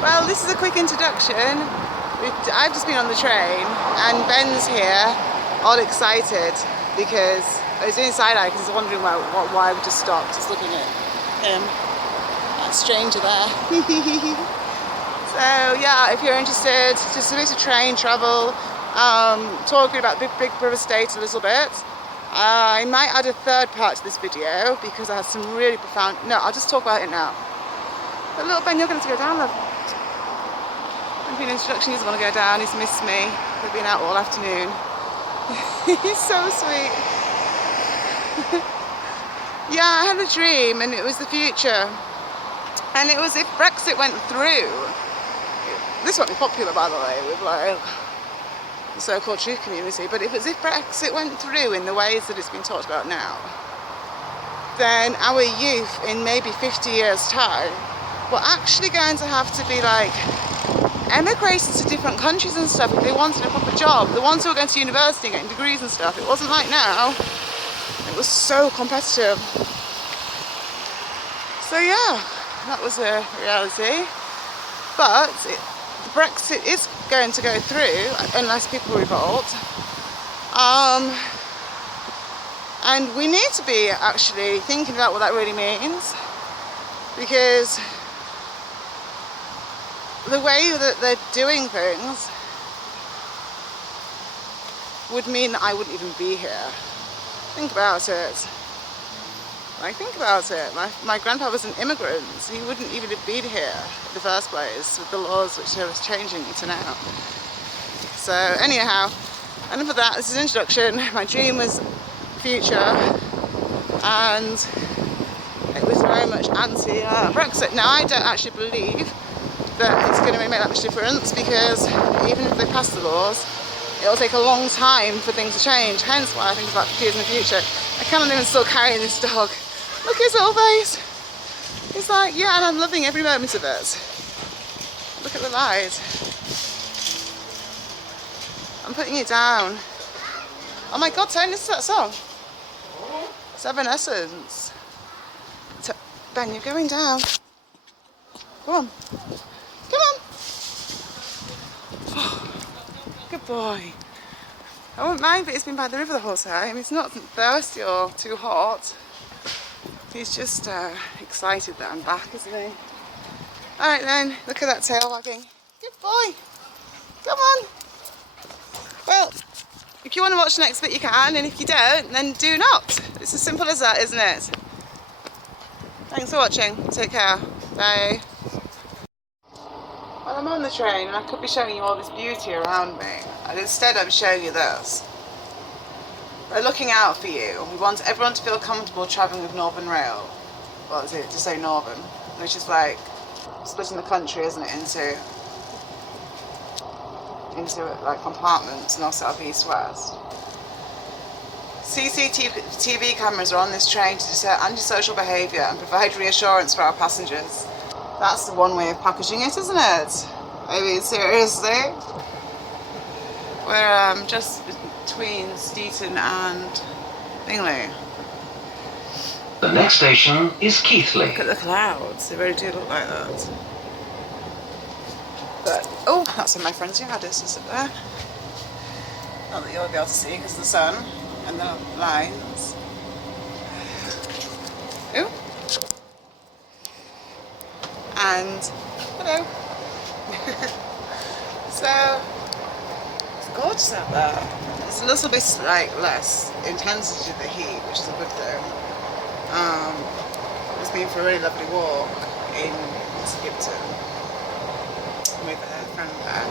Well, this is a quick introduction. I've just been on the train and Ben's here, all excited because I was doing side eye because I was wondering why we just stopped, just looking at him, that stranger there. So yeah, if you're interested, just a bit of train travel, talking about Big Brother State a little bit. I might add a third part to this video because I had some really profound, no, I'll just talk about it now. But little Ben, you're going to go down, love. I've been an introduction, he doesn't want to go down, he's missed me. We've been out all afternoon. He's so sweet. Yeah, I had a dream and it was the future. And it was if Brexit went through. This won't be popular, by the way, with like the so-called truth community, but if Brexit went through in the ways that it's been talked about now, then our youth in maybe 50 years' time were actually going to have to be like emigrated to different countries and stuff if they wanted a proper job. The ones who were going to university and getting degrees and stuff, it wasn't like now. It was so competitive. So yeah, that was a reality. But Brexit is going to go through unless people revolt. And we need to be actually thinking about what that really means, because the way that they're doing things would mean that I wouldn't even be here. Think about it. Like, think about it. My grandpa was an immigrant. He wouldn't even have been here in the first place with the laws which are changing to now. So anyhow, enough of that. This is an introduction. My dream was future, and it was very much anti-Brexit. Now, I don't actually believe that it's going to make that much difference, because even if they pass the laws, it'll take a long time for things to change. Hence why I think about 50 years in the future. I cannot even still carry this dog. Look at his little face. He's like, yeah, and I'm loving every moment of it. Look at the light. I'm putting it down. Oh my God, Tony, listen to that song. Seven Essence. Ben, you're going down. Go on. Come on. Oh, good boy. I won't mind, but he's been by the river the whole time. He's not thirsty or too hot. He's just excited that I'm back, isn't he? Alright then, look at that tail wagging. Good boy. Come on. Well, if you want to watch the next bit, you can, and if you don't, then do not. It's as simple as that, isn't it? Thanks for watching. Take care. Bye. Well, I'm on the train and I could be showing you all this beauty around me, and instead I'm showing you this. We're looking out for you. We want everyone to feel comfortable travelling with Northern Rail. Well, is it to say Northern, which is like splitting the country, isn't it, into like compartments, north, south, east, west. CCTV cameras are on this train to deter antisocial behaviour and provide reassurance for our passengers. That's the one way of packaging it, isn't it? I mean, seriously? We're just between Skipton and Bingley. The next station is Keighley. Look at the clouds, they really do look like that. But, oh, that's where my friend's yard is, isn't there? Not that you'll be able to see because of the sun and the lines. Oh. And, hello. So, it's gorgeous out there. It's a little bit like less intensity to the heat, which is a good thing. It's been for a really lovely walk in Skipton with a friend there.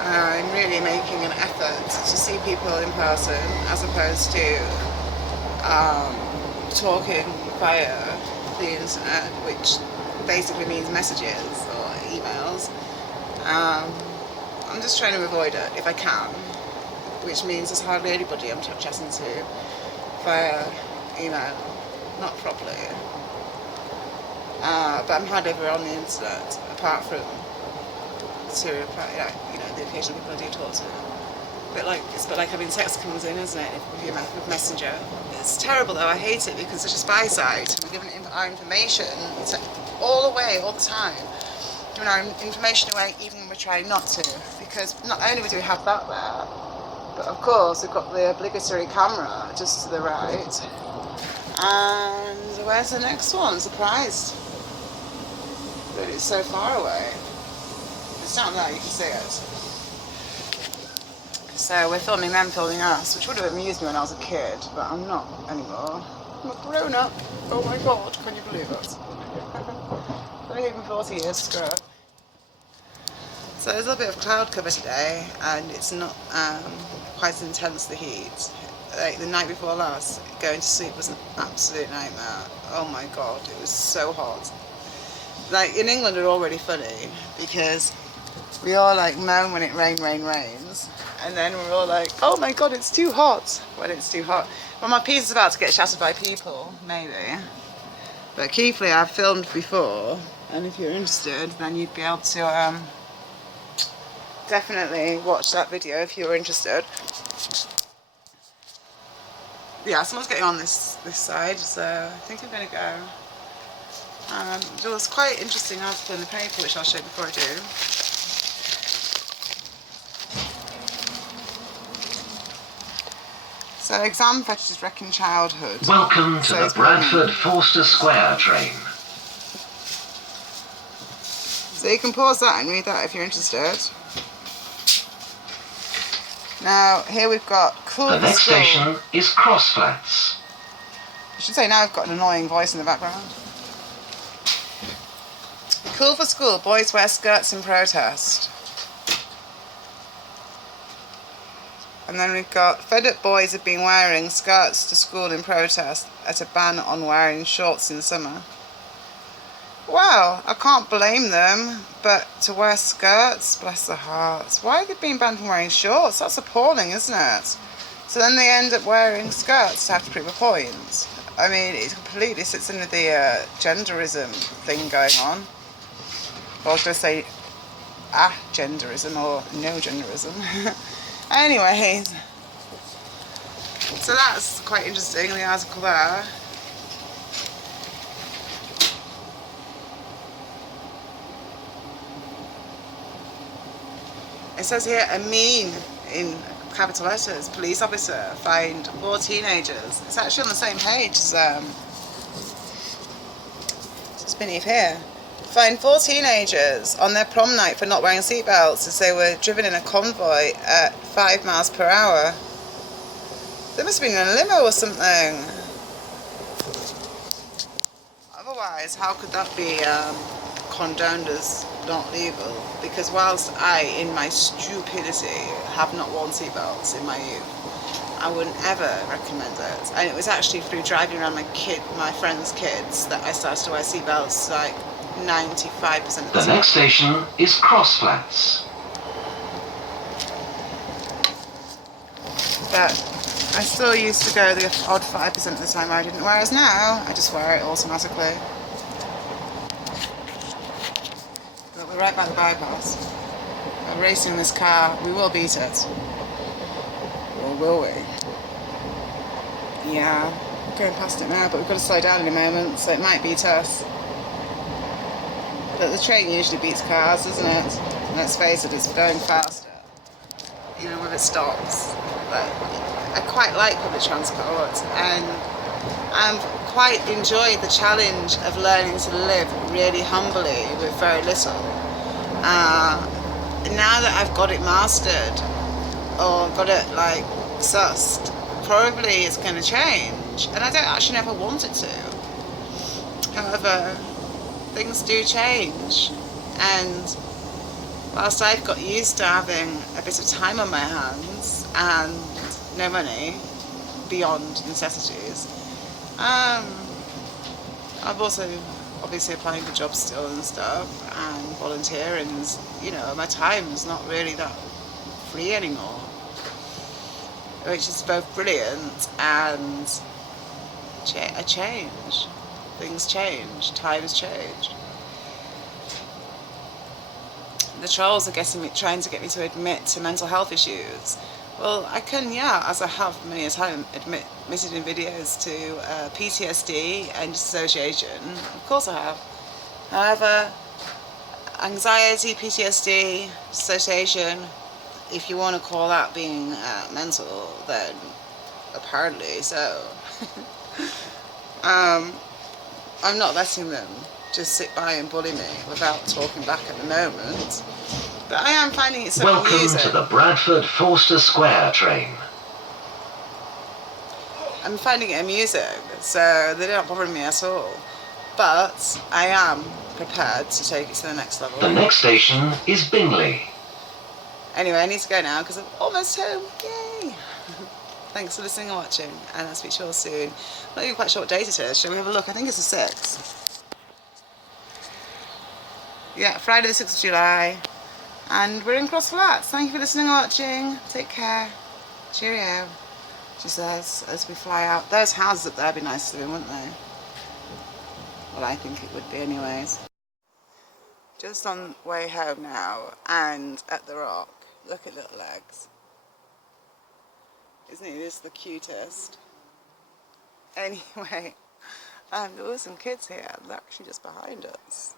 I'm really making an effort to see people in person as opposed to talking via the internet, which basically means messages or emails. I'm just trying to avoid it if I can, which means there's hardly anybody I'm chatting to via email, not properly. But I'm hardly ever on the internet, apart from to reply, the occasional people I do talk to. It's a bit like having text comes in, isn't it, with Messenger. It's terrible though, I hate it because it's such a spy site. We're given our information all the way, all the time. giving our information away even when we're trying not to, because not only do we have that there, but of course we've got the obligatory camera just to the right. And where's the next one? I'm surprised that it's so far away. It's down there, you can see it. So we're filming them filming us, which would have amused me when I was a kid, but I'm not anymore. I'm a grown up. Oh my god, can you believe it? Only even 40 years to grow. So there's a little bit of cloud cover today, and it's not quite as intense, the heat. Like the night before last, going to sleep was an absolute nightmare. Oh my god, it was so hot. Like in England we're already funny, because we all like moan when it rains, and then we're all like, oh my god, it's too hot when it's too hot. Well, my piece is about to get shattered by people, maybe. But Keithley I've filmed before, and if you're interested, then you'd be able to definitely watch that video if you're interested. Yeah, someone's getting on this side, so I think I'm going to go. There was quite an interesting article in the paper, which I'll show you before I do. So exam fetishes wrecking childhood. Welcome to the Bradford Forster Square train. So you can pause that and read that if you're interested. Now here we've got cool. The next station is Crossflats. I should say now I've got an annoying voice in the background. Cool for school, boys wear skirts in protest. And then we've got fed up boys have been wearing skirts to school in protest at a ban on wearing shorts in summer. Wow, I can't blame them, but to wear skirts, bless their hearts. Why have they been banned from wearing shorts? That's appalling, isn't it? So then they end up wearing skirts to have to prove a point. I mean, it completely sits into the genderism thing going on. I was going to say genderism or no genderism. Anyways, so that's quite interesting, the article there. It says here, a mean, in capital letters, police officer fined 4 teenagers. It's actually on the same page as it's beneath here. Fined 4 teenagers on their prom night for not wearing seatbelts as they were driven in a convoy at 5 miles per hour. They must have been in a limo or something. Otherwise, how could that be condoned as not legal? Because whilst I, in my stupidity, have not worn seatbelts in my youth, I wouldn't ever recommend it. And it was actually through driving around my friends' kids that I started to wear seatbelts, like 95% of the time. The next station is Crossflats. But I still used to go the odd 5% of the time where I didn't, whereas now I just wear it automatically. But we're right by the bypass. We're racing this car. We will beat it. Or will we? Yeah, going past it now, but we've got to slow down in a moment, so it might beat us. But the train usually beats cars, doesn't it? Let's face it, it's going faster, even when it stops. But I quite like public transport, and I quite enjoy the challenge of learning to live really humbly with very little. Now that I've got it mastered, or got it like sussed, probably it's going to change, and I don't actually know if I want it to. However, things do change, and whilst I've got used to having a bit of time on my hands and no money beyond necessities, I've also obviously applying for jobs still and stuff, and volunteering, you know, my time is not really that free anymore, which is both brilliant and a change. Things change, times change. The trolls are trying to get me to admit to mental health issues. Well, I can, yeah, as I have many a time admitted in videos to PTSD and dissociation. Of course I have. However, anxiety, PTSD, dissociation, if you want to call that being mental, then apparently so. I'm not letting them just sit by and bully me without talking back at the moment. But I am finding it so Welcome amusing. to the Bradford Forster Square train. I'm finding it amusing, so they're not bothering me at all. But I am prepared to take it to the next level. The next station is Bingley. Anyway, I need to go now because I'm almost home. Yay! Thanks for listening and watching, and I'll speak to you all soon. Not even quite sure what date it is. Shall we have a look? I think it's the 6th. Yeah, Friday the 6th of July. And we're in Cross Flats. Thank you for listening and watching. Take care. Cheerio, she says, as we fly out. Those houses up there would be nice to do, wouldn't they? Well, I think it would be anyways. Just on way home now, and at the Rock. Look at little legs. Isn't he just the cutest? Anyway, there were some kids here. They're actually just behind us.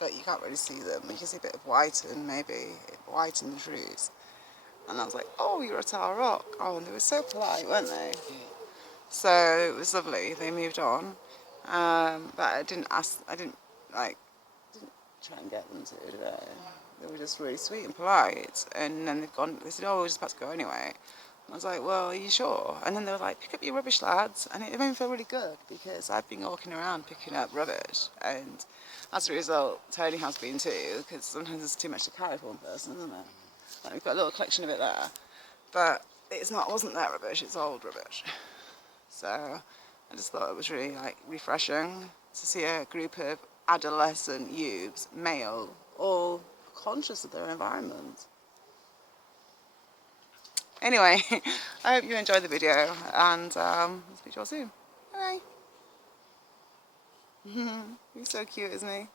But you can't really see them. You can see a bit of white and maybe white in the trees. And I was like, oh, you're at our Rock. Oh, and they were so polite, weren't they? Yeah. So it was lovely. They moved on. But I didn't try and get them to, did I? They were just really sweet and polite. And then they said, oh, we're just about to go anyway. And I was like, well, are you sure? And then they were like, pick up your rubbish, lads. And it made me feel really good because I've been walking around picking up rubbish. And as a result, Tony has been too, because sometimes there's too much to carry for one person, isn't there? Like, we've got a little collection of it there. But it wasn't their rubbish, it's old rubbish. So I just thought it was really refreshing to see a group of adolescent youths, male, all conscious of their environment. Anyway, I hope you enjoyed the video, and I'll speak to you all soon. Bye. He's so cute, isn't he?